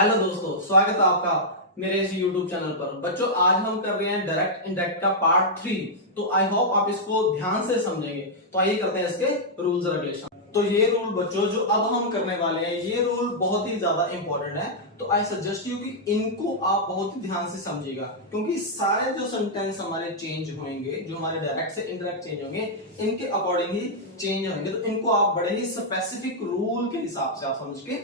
Hello दोस्तों, स्वागत है आपका मेरे इस YouTube चैनल पर। बच्चों, आज हम कर रहे हैं डायरेक्ट इनडायरेक्ट का पार्ट 3। तो आई होप आप इसको ध्यान से समझेंगे। तो आइए करते हैं इसके रूल्स और रेगुलेशन। तो ये रूल बच्चों जो अब हम करने वाले हैं, ये रूल बहुत ही ज्यादा इंपॉर्टेंट है। तो आई सजेस्ट यू कि इनको आप बहुत ही ध्यान से समझिएगा, क्योंकि सारे जो सेंटेंस हमारे चेंज होंगे, जो हमारे डायरेक्ट से इनडायरेक्ट चेंज होंगे, इनके अकॉर्डिंग ही चेंज होंगे। तो इनको आप बड़े ही स्पेसिफिक रूल के हिसाब से आप समझ के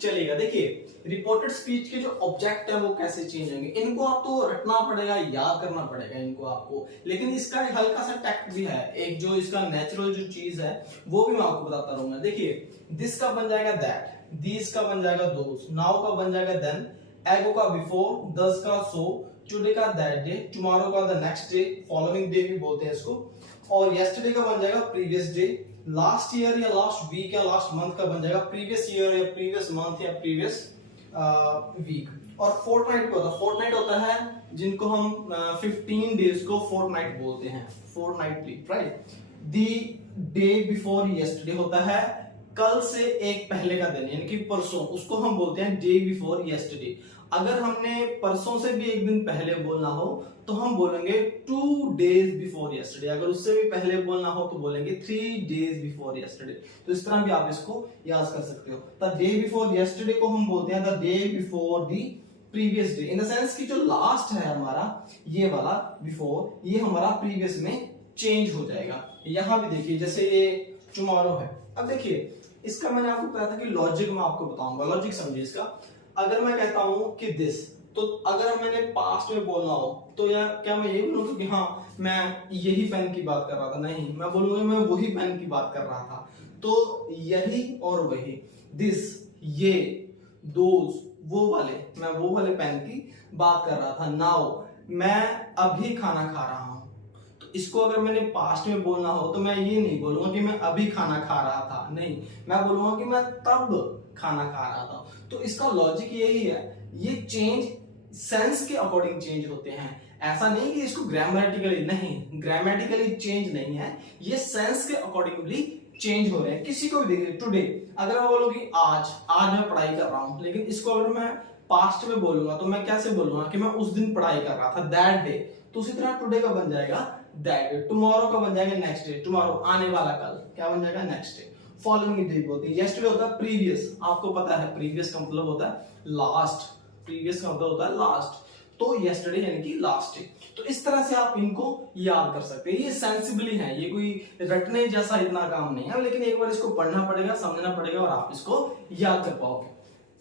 चलिएगा। देखिए, रिपोर्टेड स्पीच के जो ऑब्जेक्ट है वो कैसे चेंज होंगे, इनको आपको रटना पड़ेगा, याद करना पड़ेगा इनको आपको। लेकिन इसका एक हल्का सा टैक्ट भी है, एक जो इसका नेचुरल जो चीज है वो भी मैं आपको बताता रहूंगा। देखिए, दिस का बन जाएगा दैट, दीज का बन जाएगा दोस, नाउ का बन जाएगा देन, एगो का बिफोर, दस का सो, टुडे का दैट डे, टुमारो का the next day, following day भी बोलते हैं इसको, और यस्टरडे का बन जाएगा प्रीवियस डे, लास्ट ईयर या लास्ट वीक या लास्ट मंथ का बन जाएगा प्रीवियस ईयर या प्रीवियस मंथ या प्रीवियस वीक। और फोर्टनाइट क्या होता है? फोर्टनाइट होता है जिनको हम 15 डेज को फोर्टनाइट बोलते हैं, fortnightly, right. The day before yesterday होता है कल से एक पहले का दिन, यानी कि परसों, उसको हम बोलते हैं डे बिफोर यस्टरडे। अगर हमने परसों से भी एक दिन पहले बोलना हो तो हम बोलेंगे 2 डेज बिफोर यस्टरडे। अगर उससे भी पहले बोलना हो तो बोलेंगे 3 डेज बिफोर यस्टरडे। तो इस तरह भी आप इसको याद कर सकते हो। द डे बिफोर यस्टरडे को हम बोलते हैं the day before the previous day, in the sense कि जो लास्ट है हमारा ये वाला बिफोर, ये हमारा प्रीवियस में चेंज हो जाएगा। यहां भी देखिए, जैसे ये टुमारो है। अब देखिए, इसका मैंने आपको कहा था कि लॉजिक मैं आपको बताऊंगा, लॉजिक समझिए इसका। अगर मैं कहता हूं कि दिस, तो अगर मैंने पास्ट में बोलना हो तो या क्या मैं यही बोलूंगा कि हाँ मैं यही पेन की बात कर रहा था? नहीं, मैं बोलूंगा मैं वही पेन की बात कर रहा था। तो यही और वही, दिस ये, दोज वो वाले, मैं वो वाले पेन की बात कर रहा था। नाउ मैं अभी खाना खा रहा हूं। तो इसको अगर मैंने पास्ट में बोलना हो तो मैं ये नहीं बोलूंगा कि मैं अभी खाना खा रहा था, नहीं, मैं बोलूंगा कि मैं तब खाना खा रहा था। तो इसका लॉजिक यही है, ये चेंज सेंस के अकॉर्डिंग चेंज होते हैं। ऐसा नहीं कि इसको ग्रामेटिकली, नहीं, ग्रामेटिकली चेंज नहीं है, ये सेंस के अकॉर्डिंगली चेंज हो रहे हैं। किसी को भी देखिए, टुडे अगर मैं बोलूँ कि आज मैं पढ़ाई कर रहा हूं, लेकिन इसको अगर मैं पास्ट में बोलूंगा तो मैं कैसे बोलूंगा कि मैं उस दिन पढ़ाई कर रहा था, दैट डे। तो उसी तरह टुडे का बन जाएगा दैट डे, टुमारो का बन जाएगा नेक्स्ट डे, टुमारो आने वाला कल, क्या बन जाएगा नेक्स्ट डे। फॉलोइंग डे बोलते हैं। यस्टरडे होता है प्रीवियस, आपको पता है प्रीवियस का मतलब होता है लास्ट, प्रीवियस का मतलब होता है लास्ट। तो यस्टरडे यानी कि लास्ट डे। तो इस तरह से आप इनको याद कर सकते हैं। ये सेंसिबली है, ये कोई रटने जैसा इतना काम नहीं है, लेकिन एक बार इसको पढ़ना पड़ेगा, समझना पड़ेगा और आप इसको याद कर पाओगे।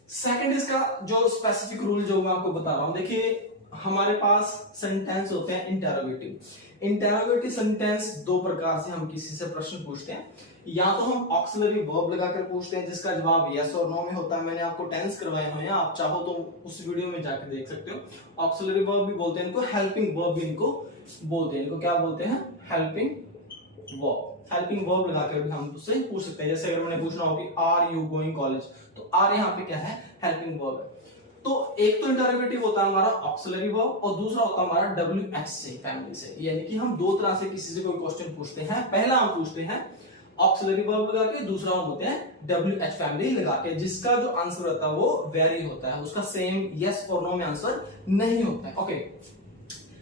सेकंड, इसका जो स्पेसिफिक रूल जो मैं आपको बता रहा हूं, देखिए हमारे पास सेंटेंस होते हैं इंटेरोगेटिव। इंटेरोगेटिव सेंटेंस दो प्रकार से हम किसी से प्रश्न पूछते हैं। या तो हम ऑक्सिलरी वर्ब लगाकर पूछते हैं जिसका जवाब यस और नो में होता है। मैंने आपको टेंस करवाए हुए हैं, आप चाहो तो उस वीडियो में जाकर देख सकते हो। ऑक्सिलरी वर्ब भी बोलते हैं इनको, हेल्पिंग वर्ब भी इनको बोलते हैं। इनको क्या बोलते हैं? Helping verb. हेल्पिंग वर्ब लगाकर भी हम उससे पूछ सकते हैं। जैसे अगर मैंने पूछना हो कि आर यू गोइंग कॉलेज, तो आर यहाँ पे क्या है? हेल्पिंग वर्ब है। तो एक तो इंटरोगेटिव होता है हमारा ऑक्सिलरी वर्ब, और दूसरा होता है हमारा WH से, फैमिली से। यानी कि हम दो तरह से किसी से कोई क्वेश्चन पूछते हैं। पहला हम पूछते हैं ऑक्सिलरी वर्ब लगा के, दूसरा हम होते हैं WH फैमिली लगा के, जिसका जो आंसर होता है वो वेरी होता है, उसका सेम यस और नो में आंसर नहीं होता है। ओके,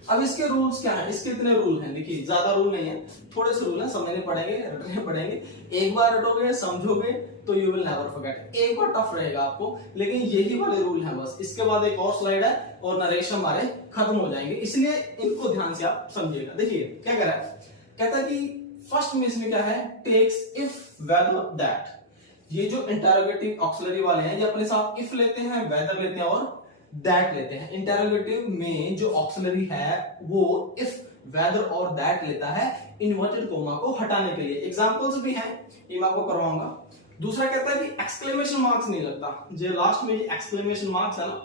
अब इसके रूल्स क्या है? इसके इतने रूल हैं। देखिए, ज्यादा रूल नहीं है, थोड़े से रूल हैं, समझने पड़ेंगे, रटने पड़ेंगे। एक बार रटोगे, समझोगे तो यू विल नेवर फॉरगेट। एक बार टफ रहेगा आपको, लेकिन यही वाले रूल हैं बस। इसके बाद एक और स्लाइड है और नरेशन हमारे खत्म हो जाएंगे, इसलिए इनको ध्यान से आप समझिएगा। देखिए क्या कह रहा है, कहता है कि फर्स्ट में इसमें क्या है? Takes if whether that. ये जो इंटरोगेटिव ऑक्सिलरी वाले हैं, ये अपने साथ इफ लेते हैं, वेदर लेते हैं और दैट लेते हैं। इंटरोगेटिव में जो ऑक्सिलरी है वो इफ, वेदर और दैट लेता है इन्वर्टेड कोमा को हटाने के लिए। एग्जांपल्स भी हैं, ये मैं आपको करवाऊंगा। दूसरा कहता है कि एक्सक्लेमेशन मार्क्स नहीं लगता। जो लास्ट में एक्सक्लेमेशन मार्क्स है ना,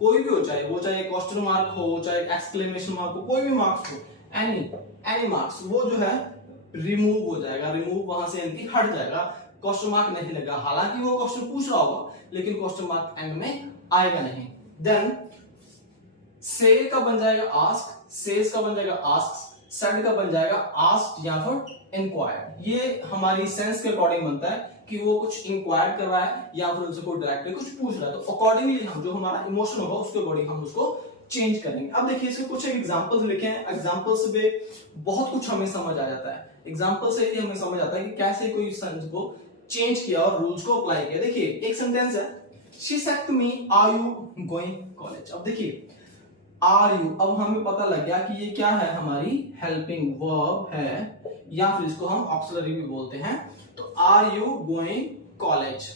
कोई भी हो, चाहे वो चाहे क्वेश्चन मार्क हो, चाहे एक्सक्लेमेशन मार्क हो, कोई भी मार्क्स हो, एनी मार्क्स, वो जो है रिमूव हो जाएगा। रिमूव वहां से इनकी हट जाएगा, क्वेश्चन मार्क नहीं लगा। हालांकि वो क्वेश्चन पूछ रहा होगा, लेकिन क्वेश्चन मार्क एंड में आएगा नहीं। देन से का बन जाएगा आस्क, सेज का बन जाएगा आस्क, सेड का बन जाएगा आस्क्ड या फिर इंक्वायर्ड। ये हमारी सेंस के अकॉर्डिंग बनता है कि वो कुछ इंक्वायर कर रहा है या फिर उनसे कोई डायरेक्टली कुछ पूछ रहा है, तो अकॉर्डिंगली हम जो हमारा इमोशन होगा उसके अकॉर्डिंग हम उसको चेंज करेंगे। अब देखिए इसके कुछ एग्जांपल्स लिखे हैं, एग्जांपल्स पे बहुत कुछ हमें समझ आ जाता है। एग्जांपल से ही हमें समझ आता है कि कैसे कोई सेंटेंस को चेंज किया और रूल्स को अप्लाई किया। देखिए एक सेंटेंस है, she said to me are you going college. अब देखिए आर यू, अब हमें पता लग गया कि ये क्या है, हमारी हेल्पिंग वर्ब है या फिर इसको हम ऑक्सिलरी भी बोलते हैं। तो are you going college,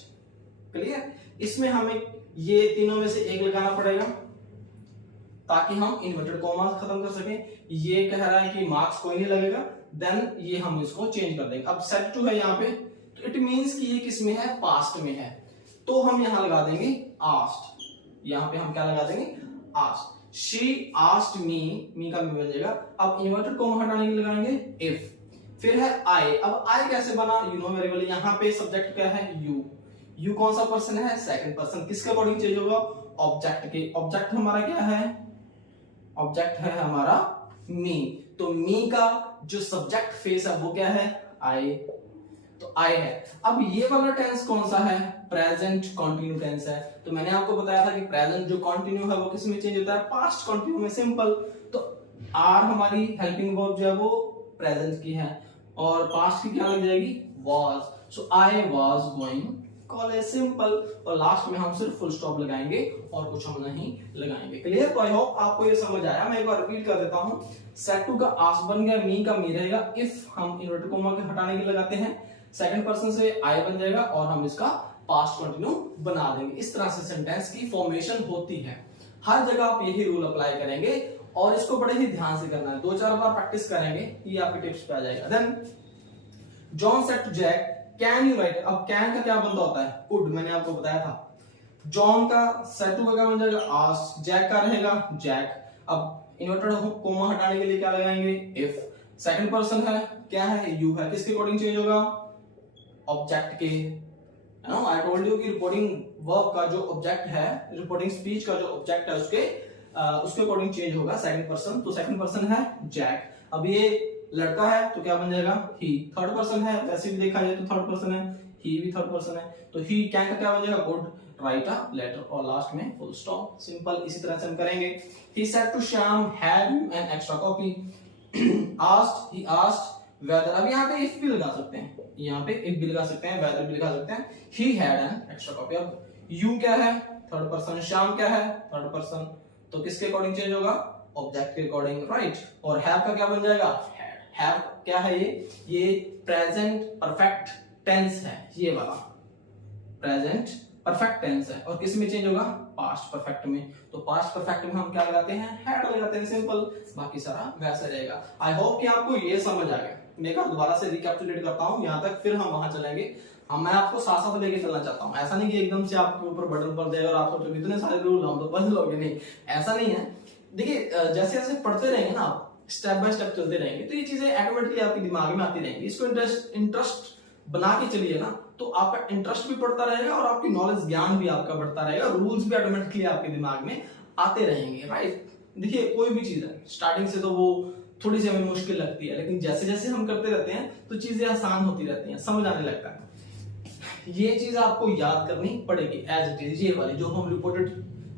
clear. इसमें हमें ये तीनों में से एक लगाना पड़ेगा ताकि हम इन्वर्टेड कॉमास खत्म कर सकें। ये कह रहा है कि मार्क्स कोई नहीं लगेगा, देन ये हम इसको चेंज कर देंगे। अब सेड टू है यहाँ पे, तो इट मींस कि ये किस में है, पास्ट में है, तो हम यहां लगा देंगे आस्क्ड। यहां पे हम क्या लगा देंगे, आस्क्ड। शी आस्क्ड मी का मी बन जाएगा। अब इन्वर्टेड कॉमा हटाने के लिए लगाएंगे इफ। फिर है आई। अब आई कैसे बना, यू नो वेरिएबल। यहाँ पे सब्जेक्ट क्या है, यू। यू कौन सा पर्सन है, सेकंड पर्सन। किसके अकॉर्डिंग चेंज होगा, ऑब्जेक्ट के। ऑब्जेक्ट हमारा क्या है, ऑब्जेक्ट है हमारा मी। तो मी का जो सब्जेक्ट फेस है वो क्या है, आई। तो आई है। अब ये वाला टेंस कौन सा है, प्रेजेंट कंटिन्यू टेंस है। तो मैंने आपको बताया था कि प्रेजेंट जो कंटिन्यू है वो किस में चेंज होता है, पास्ट कंटिन्यू में, सिंपल। तो आर हमारी हेल्पिंग वर्ब जो है वो प्रेजेंट की है और पास्ट की क्या लग जाएगी, was. So I was going college, simple. और लास्ट में हम सिर्फ फुल स्टॉप लगाएंगे और कुछ हम नहीं लगाएंगे, क्लियर। तो आई होप आपको ये समझ आया। मैं एक बार रिपीट कर देता हूं। सेड टू का आस्क बन गया, मी का मी रहेगा। इफ हम इन्वर्टेड कॉमा के हटाने के लगाते हैं, सेकंड पर्सन से आई बन जाएगा और हम इसका पास्ट कंटिन्यू बना देंगे। इस तरह से सेंटेंस की फॉर्मेशन होती है। हर जगह आप यही रूल अप्लाई करेंगे और इसको बड़े ही ध्यान से करना है। 2-4 बार प्रैक्टिस करेंगे, ये आपके टिप्स पे आ जाएगा। Then John said to Jack can you write. अब कैन का क्या बनता होता है, कुड। मैंने आपको बताया था। जॉन का सेड टू का क्या बन जाएगा, आस्क। जैक का रहेगा जैक। अब इन्वर्टेड कोमा हटाने के लिए क्या लगाएंगे, इफ। सेकंड पर्सन है, क्या है, यू है। किसके अकॉर्डिंग चेंज होगा, ऑब्जेक्ट के। आई टोल्ड यू कि रिपोर्टिंग वर्ब का जो ऑब्जेक्ट है, रिपोर्टिंग स्पीच का जो ऑब्जेक्ट है उसके अकॉर्डिंग चेंज होगा सेकंड पर्सन। तो सेकंड पर्सन है जैक। अब ये लड़का है तो क्या बन जाएगा, ही। थर्ड पर्सन है, वैसे भी देखा जाए तो थर्ड पर्सन है, ही भी थर्ड पर्सन है। तो ही कैन का क्या बन जाएगा, गुड। राइट अ लेटर और लास्ट में फुल स्टॉप, सिंपल। इसी तरह से हम करेंगे। He said to Shyam have you an extra copy. Asked, he asked whether. अब यहाँ पे इफ भी लगा सकते हैं, यहाँ पे इफ भी लगा सकते हैं, वेदर भी लगा सकते हैं। He had an extra copy. अब यू क्या है, थर्ड पर्सन। श्याम क्या है, थर्ड पर्सन। तो किसके अकॉर्डिंग चेंज होगा, ऑब्जेक्ट के अकॉर्डिंग, राइट। और हैव का क्या बन जाएगा, हैव क्या है, ये प्रेजेंट परफेक्ट टेंस है, ये वाला प्रेजेंट परफेक्ट टेंस है। और किस में चेंज होगा, पास्ट परफेक्ट में। तो पास्ट परफेक्ट में हम क्या लगाते हैं, हैड लगाते हैं, सिंपल। बाकी सारा वैसा रहेगा। आई होप कि आपको ये समझ आ गया। मैं दोबारा से रिकैपिचुलेट करता हूं यहाँ तक, फिर हम वहां चलेंगे। मैं आपको साथ साथ लेके चलना चाहता हूँ। ऐसा नहीं कि एकदम से आपके ऊपर बटन पड़ जाएगा और आप सोचोगे इतने सारे रूल हम तो पढ़ लोगे, नहीं, ऐसा नहीं है। देखिए जैसे जैसे पढ़ते रहेंगे ना आप, स्टेप बाय स्टेप चलते रहेंगे, तो ये चीजें ऑटोमेटिकली आपके दिमाग में आती रहेंगी। इसको इंटरेस्ट बना के चलिए ना, तो आपका इंटरेस्ट भी बढ़ता रहेगा और आपकी नॉलेज, ज्ञान भी आपका बढ़ता रहेगा। रूल्स भी ऑटोमेटिकली आपके दिमाग में आते रहेंगे, राइट। देखिए कोई भी चीज है, स्टार्टिंग से तो वो थोड़ी सी हमें मुश्किल लगती है, लेकिन जैसे जैसे हम करते रहते हैं तो चीजें आसान होती रहती हैं, समझ आने लगता है। ये चीज आपको याद करनी पड़ेगी एज इट इज। ये वाली जो हम रिपोर्टेड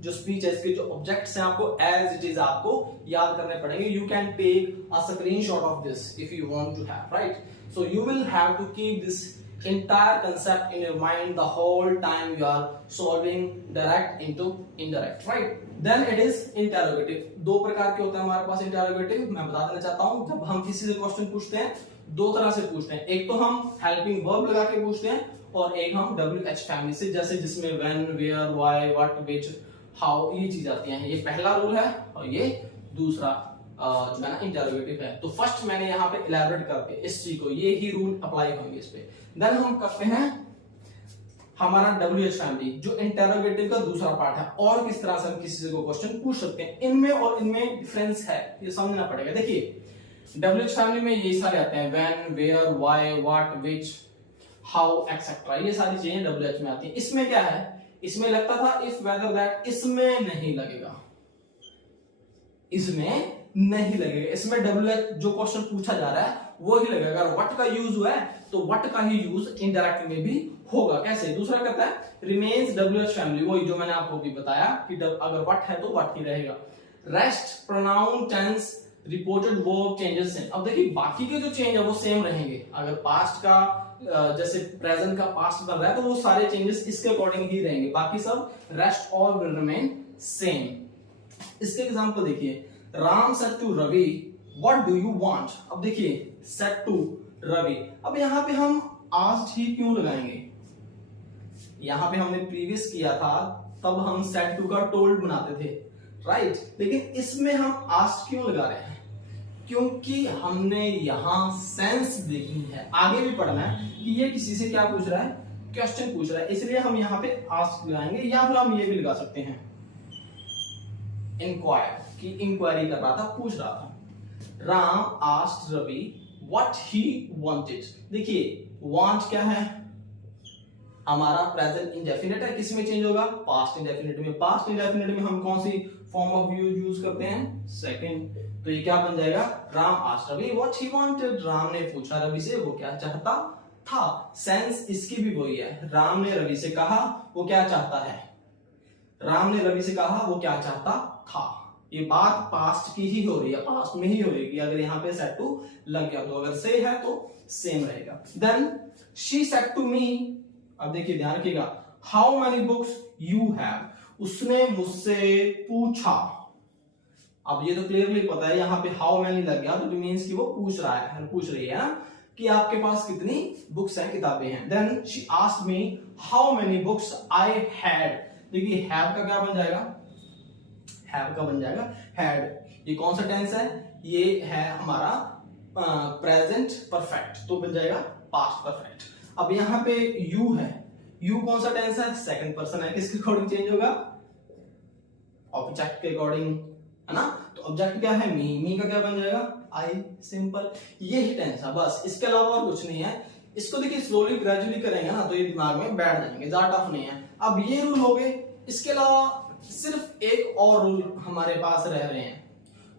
जो स्पीच है, इसके जो ऑब्जेक्ट्स हैं, आपको एज इट इज आपको याद करने पड़ेंगे। You can take a screenshot of this if you want to have, right. So you will have to keep this entire concept in your mind the whole time you are solving direct into indirect, right? Then it is interrogative. दो प्रकार के होते हैं हमारे पास interrogative। मैं बता देना चाहता हूं, जब हम किसी से क्वेश्चन पूछते हैं दो तरह से पूछते हैं। एक तो हम हेल्पिंग वर्ब लगा के पूछते हैं और एक हम WH फैमिली से, जैसे जिसमें when, where, why, what, which, how ये चीज आती हैं। ये पहला रूल है और ये दूसरा जो है ना इंटरोगेटिव है। तो फर्स्ट मैंने यहाँ पे इलैबोरेट करके इस चीज को, ये ही रूल अप्लाई होंगे इस पे। देन हम करते हैं हमारा WH फैमिली, जो इंटरोगेटिव का दूसरा पार्ट है। और किस तरह से हम किसी से को क्वेश्चन पूछ सकते हैं, इनमें और इनमें डिफरेंस है, ये समझना पड़ेगा। देखिए WH फैमिली में ये सारे आते हैं, when, where, why, what, which, how, etc. ये सारी चीजें WH में आती हैं। इसमें क्या है, इसमें लगता था if, whether, that, इसमें नहीं लगेगा, इसमें नहीं लगेगा। इसमें WH जो क्वेश्चन पूछा जा रहा है वो ही लगेगा। अगर व्हाट का यूज हुआ है तो व्हाट का ही यूज इनडायरेक्ट में भी होगा। कैसे? दूसरा कहता है रिमेन्स WH फैमिली, वही जो मैंने आपको भी बताया कि अगर व्हाट है तो व्हाट ही रहेगा। Rest, pronoun, tense, reported verb changes same. अब देखिए बाकी के जो चेंज है वो सेम रहेंगे। अगर पास्ट का जैसे प्रेजेंट का पास्ट बन रहा है तो वो सारे चेंजेस इसके अकॉर्डिंग ही रहेंगे, बाकी सब rest all will remain same. इसके एग्जांपल देखिए, Ram said to Ravi what do you want. अब देखिए सेड टू रवि, अब यहां पे हम आस्क्ड ही क्यों लगाएंगे? यहां पे हमने प्रीवियस किया था तब हम सेड टू का टोल्ड बनाते थे, राइट? लेकिन इसमें हम आस्क्ड क्यों लगा रहे हैं? क्योंकि हमने यहां सेंस देखनी है, आगे भी पढ़ना है कि ये किसी से क्या पूछ रहा है, क्वेश्चन पूछ रहा है, इसलिए हम यहां पे आस्क लगाएंगे। या फिर हम ये भी लगा सकते हैं इंक्वायर, कि इंक्वायरी कर रहा था, पूछ रहा था। Ram asked Ravi what he wanted. देखिए वांट क्या है? हमारा प्रेजेंट इंडेफिनिट है, किस में चेंज होगा? पास्ट इंडेफिनिट में। पास्ट इंडेफिनिट में हम कौन सी फॉर्म ऑफ यूज करते हैं? सेकंड। तो ये क्या बन जाएगा? Ram asked Ravi what he wanted. Ram ने पूछा रवि से वो क्या चाहता था। सेंस इसकी भी वही है, राम ने रवि से कहा वो क्या चाहता है। राम ने रवि से कहा वो क्या चाहता था। ये बात पास्ट की ही हो रही है, पास्ट में ही हो रही है। अगर यहाँ पे सेड टू लग गया तो अगर से है तो सेम रहेगा। Then she said to me, अब देखिए ध्यान रखिएगा, how many books you have. उसने मुझसे पूछा। अब ये तो क्लियरली पता है यहाँ पे हाउ मेनी लग गया तो इट मींस कि वो पूछ रहा है, पूछ रही है ना कि आपके पास कितनी बुक्स हैं, किताबें हैं। Then she asked me how many books I had. देखिए हैव का क्या बन जाएगा? हैव का बन जाएगा हैड। ये कौन सा टेंस है? ये है हमारा प्रेजेंट परफेक्ट, तो बन जाएगा पास्ट परफेक्ट। अब यहाँ पे यू है, यू कौन सा टेंस है? सेकंड पर्सन है, किसके अकॉर्डिंग चेंज होगा? ऑब्जेक्ट के अकॉर्डिंग, है ना? तो ऑब्जेक्ट क्या है? मी। मी का क्या बन जाएगा? आई। सिंपल, ये ही टेंस है बस, इसके अलावा और कुछ नहीं है। इसको देखिए स्लोली ग्रेजुअली करेंगे ना तो ये दिमाग में बैठ जाएंगे, ज्यादा टफ नहीं है। अब ये रूल हो गए, इसके अलावा सिर्फ एक और रूल हमारे पास रह रहे हैं,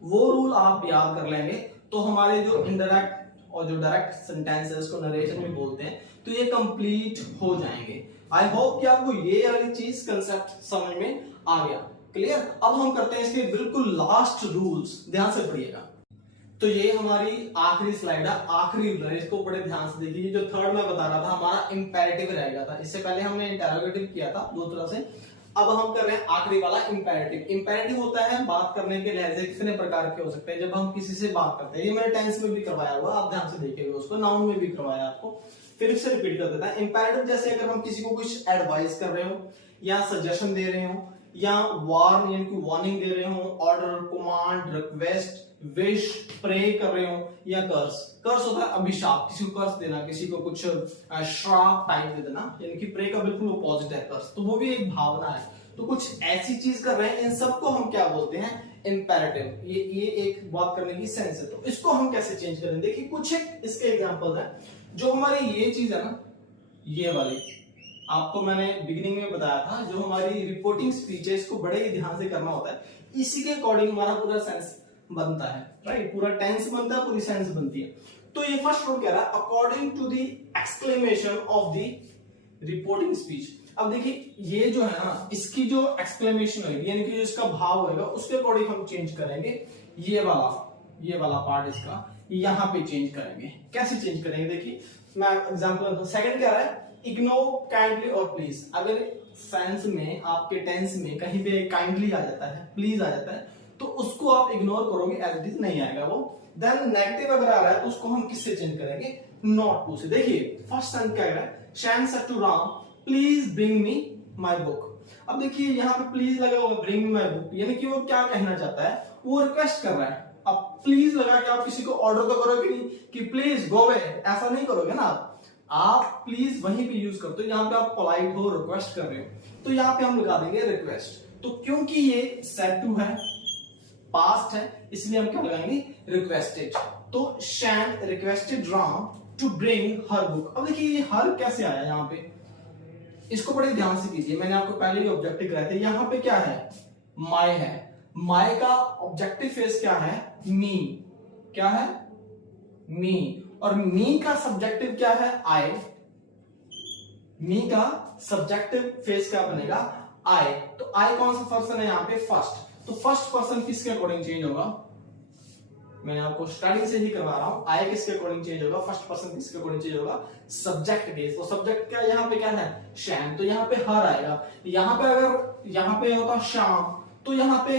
वो रूल आप याद कर लेंगे तो हमारे जो इनडायरेक्ट और जो डायरेक्ट सेंटेंस है उसको नरेशन में बोलते हैं, तो ये कंप्लीट हो जाएंगे। आई होप कि आपको ये वाली चीज कंसेप्ट समझ में आ गया, क्लियर। अब हम करते हैं इसके बिल्कुल लास्ट रूल्स, ध्यान से पढ़िएगा। तो ये हमारी आखिरी स्लाइड है, आखिरी रूल है, इसको बड़े ध्यान से देखिए। जो थर्ड मैं बता रहा था हमारा इंपेरेटिव रह गया था, इससे पहले हमने इंटेरोगेटिव किया था दो तरह से, अब हम कर रहे हैं आखिरी वाला इंपेरेटिव। इंपेरेटिव होता है बात करने के लहजे कितने प्रकार के हो सकते हैं जब हम किसी से बात करते हैं। ये मैंने टेंस में भी करवाया हुआ, आप ध्यान से देखिएगा उसको, नाउन में भी करवाया आपको, फिर से रिपीट कर देता है। इंपेरेटिव जैसे अगर हम किसी को कुछ एडवाइस कर रहे हो या सजेशन दे रहे हो या वार्न यानी कि वार्निंग दे रहे हो, order, command, request, wish, pray कर रहे हो, या कर्स। कर्स होता है अभिशाप, किसी को कर्स देना, किसी को कुछ श्राप टाइप दे देना, यानी कि प्रे का बिल्कुल अपोजिट है कर्स, तो वो भी एक भावना है। तो कुछ ऐसी चीज कर रहे हैं, इन सबको हम क्या बोलते हैं? इंपेरेटिव। ये एक बात करने की सेंस है। तो इसको हम कैसे चेंज करें? देखिए कुछ एक इसके एग्जांपल है। जो हमारी ये चीज है ना, ये वाली आपको मैंने बिगिनिंग में बताया था, जो हमारी रिपोर्टिंग स्पीच है इसको बड़े ही ध्यान से करना होता है, इसी के अकॉर्डिंग हमारा पूरा सेंस बनता है, राइट? पूरा टेंस बनता है, पूरी सेंस बनती है। तो ये फर्स्ट रूल कह रहा है according to the exclamation of the reporting speech. अब देखिए ये जो है ना, इसकी जो एक्सक्लेमेशन होगी यानी कि जो इसका भाव होगा उसके अकॉर्डिंग हम चेंज करेंगे। ये वाला पार्ट इसका यहां पे चेंज करेंगे। कैसे चेंज करेंगे? देखिए मैं एग्जांपल, सेकंड कह रहा है इग्नोर, काइंडली और प्लीज। अगर सेंस में आपके टेंस में कहीं पे काइंडली आ जाता है, प्लीज आ जाता है, तो उसको आप इग्नोर करोगे, एज इट इज नहीं आएगा वो। देन नेगेटिव अगर आ रहा है तो उसको हम किससे चेंज करेंगे? नॉट टू से। देखिए फर्स्ट सेंस क्या कह रहा है? Shan said to Ram please bring me my book. अब देखिए यहाँ पे प्लीज लगा हुआ, ब्रिंग मी माई बुक, यानी कि वो क्या कहना चाहता है? वो रिक्वेस्ट कर रहा है। अब प्लीज लगा के आप किसी को ऑर्डर तो करोगे नहीं कि प्लीज गो अवे, ऐसा नहीं करोगे ना आप प्लीज वहीं पे यूज करते हो जहां पे आप पोलाइट हो, रिक्वेस्ट कर रहे हो, तो यहाँ पे हम लगा देंगे रिक्वेस्ट। तो क्योंकि ये सेड टू है, पास्ट है, इसलिए हम क्या लगाएंगे? रिक्वेस्टेड। तो Shan requested Ram to bring her book. अब देखिए ये हर कैसे आया यहाँ पे, इसको बड़े ध्यान से कीजिए। मैंने आपको पहले ही ऑब्जेक्टिव कराए थे। यहाँ पे क्या है? माय है। माय का ऑब्जेक्टिव फेस क्या है? मी। क्या है? मी। और मी का सब्जेक्टिव क्या है? आई। मी का सब्जेक्टिव फेस क्या बनेगा, आई। तो आई कौन सा पर्सन है यहाँ पे, फर्स्ट। तो फर्स्ट पर्सन किसके अकॉर्डिंग चेंज होगा, मैंने आपको स्टार्टिंग से ही करवा रहा हूं, आई किसके अकॉर्डिंग चेंज होगा, फर्स्ट पर्सन किसके अकॉर्डिंग चेंज होगा, सब्जेक्ट बेस। तो सब्जेक्ट क्या यहाँ पे क्या है, शैम, तो यहाँ पे हर आएगा। यहाँ पे अगर यहाँ पे होता शाम तो यहाँ पे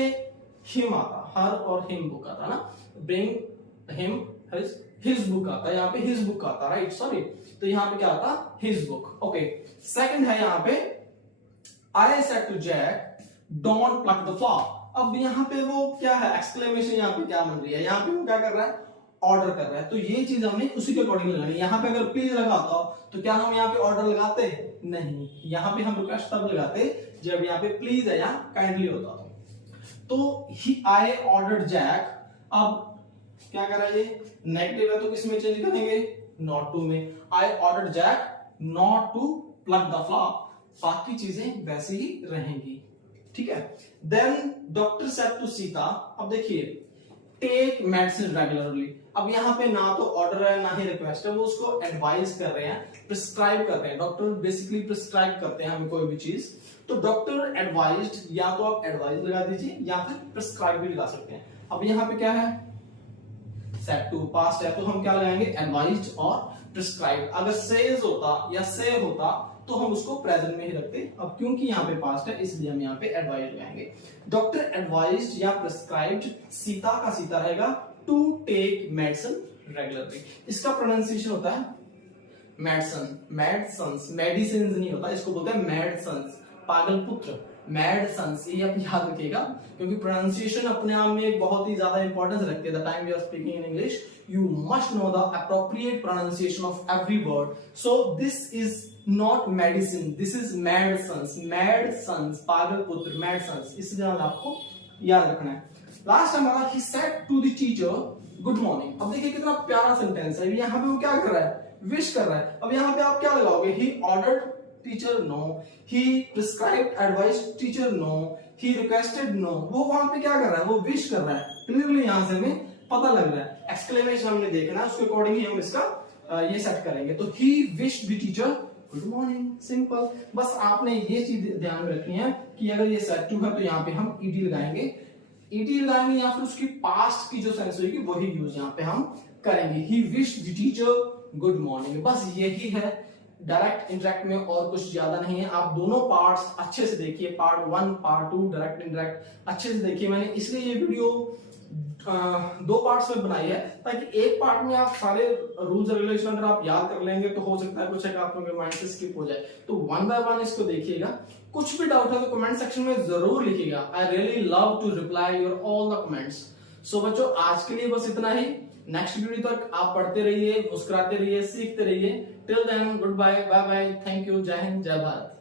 हिम आता, हर और हिम बुक आता ना, ब्रिंग हिम हिज बुक आता, यहाँ पे हिज बुक आता, राइट, सॉरी। तो यहाँ पे क्या आता, हिज बुक। ओके, सेकंड है यहाँ पे I said to Jack don't pluck the flower. अब यहाँ पे वो क्या है, एक्सक्लेमेशन यहाँ पे क्या बन रही है, यहाँ पे वो क्या कर रहा है, ऑर्डर कर रहा है। तो ये चीज हमने उसी के अकॉर्डिंग लगानी है। यहाँ पे अगर प्लीज लगाता तो क्या हम यहाँ पे ऑर्डर लगाते, नहीं, यहाँ पे हम रिक्वेस्ट तब लगाते जब यहाँ पे प्लीज है या काइंडली होता। तो ही आई ऑर्डर्ड जैक, अब क्या कर रहा है ये, नेगेटिव है तो किस में चेंज करेंगे, नॉट टू में। I ordered Jack not to pluck the flower, बाकी चीजें वैसी ही रहेंगी, ठीक है। Then doctor said to Sita, अब देखिए टेक मेडिसिन रेगुलरली। अब यहाँ पे ना तो ऑर्डर है ना ही रिक्वेस्ट है, वो उसको एडवाइज कर रहे हैं, प्रिस्क्राइब कर रहे हैं। डॉक्टर बेसिकली प्रिस्क्राइब करते हैं हमें कोई भी चीज, तो डॉक्टर एडवाइज्ड, या तो आप एडवाइज लगा दीजिए या फिर प्रिस्क्राइब भी लगा सकते हैं। अब यहाँ पे क्या है, सेड टू पास्ट है, तो हम क्या लगाएंगे, एडवाइज्ड और प्रिस्क्राइब। अगर सेज होता या से होता तो हम उसको प्रेजेंट में ही रखते, अब क्योंकि यहाँ पे पास्ट है इसलिए हम यहाँ पे एडवाइज लगाएंगे। डॉक्टर एडवाइज्ड या प्रिस्क्राइब्ड सीता का सीता रहेगा टू टेक मेडिसिन रेगुलरली। इसका प्रोनाउंसिएशन होता है मेडिसन, मेडिसन्स, मेडिसिन नहीं होता, इसको बोलते हैं मेडिसन्स, पागल पुत्र, मेडिसन्स। ये आप याद रखिएगा क्योंकि प्रोनाउंसिएशन अपने आप में एक बहुत ही ज्यादा इंपॉर्टेंस रखती है। The time you are speaking in English you must know the appropriate pronunciation of every word. So this is not medicine, this is medicines, medicines, पागल पुत्र, medicines, इस ध्यान आपको याद रखना है। लास्ट हमारा he said to the teacher good morning। अब देखिए कितना प्यारा सेंटेंस है, यहाँ पे वो क्या कर रहा है, विश कर रहा है। अब यहाँ पे आप क्या लगाओगे, he ordered teacher no, he prescribed advice teacher no, he requested no। वो वहां पे क्या कर रहा है, वो विश कर रहा है, क्लियरली यहाँ से हमें पता लग रहा है। एक्सक्लेमेशन हमने देखना है, उसके अकॉर्डिंग ही हम इसका ये सेट करेंगे। तो he wished the teacher good morning, simple. बस आपने ये चीज ध्यान में रखनी है कि अगर ये सेट टू है तो यहाँ पे हम ईडी लगाएंगे, ईडी लगाएंगे या फिर उसकी पास्ट की जो सेंस होगी वही यूज यहाँ पे हम करेंगे। He wished the teacher good morning, बस यही है डायरेक्ट इंटरेक्ट में, और कुछ ज्यादा नहीं है। आप दोनों पार्ट्स अच्छे से देखिए, पार्ट 1 पार्ट 2 डायरेक्ट इंटरेक्ट अच्छे से देखिए। मैंने इसलिए ये वीडियो 2 पार्ट्स में बनाई है ताकि एक पार्ट में आप सारे रूल्स रेगुलेशन अगर आप याद कर लेंगे तो हो सकता है कुछ एक आपके माइंड से स्किप हो जाए। तो 1 बाय 1 इसको देखिएगा। कुछ भी डाउट है तो कमेंट सेक्शन में जरूर लिखिएगा। I really love to reply your all the comments. So बच्चों आज के लिए बस इतना ही। नेक्स्ट वीडियो तक आप पढ़ते रहिए, मुस्कुराते रहिए, सीखते रहिए। Till then good bye, bye bye, thank you, Jai Hind, जय भारत।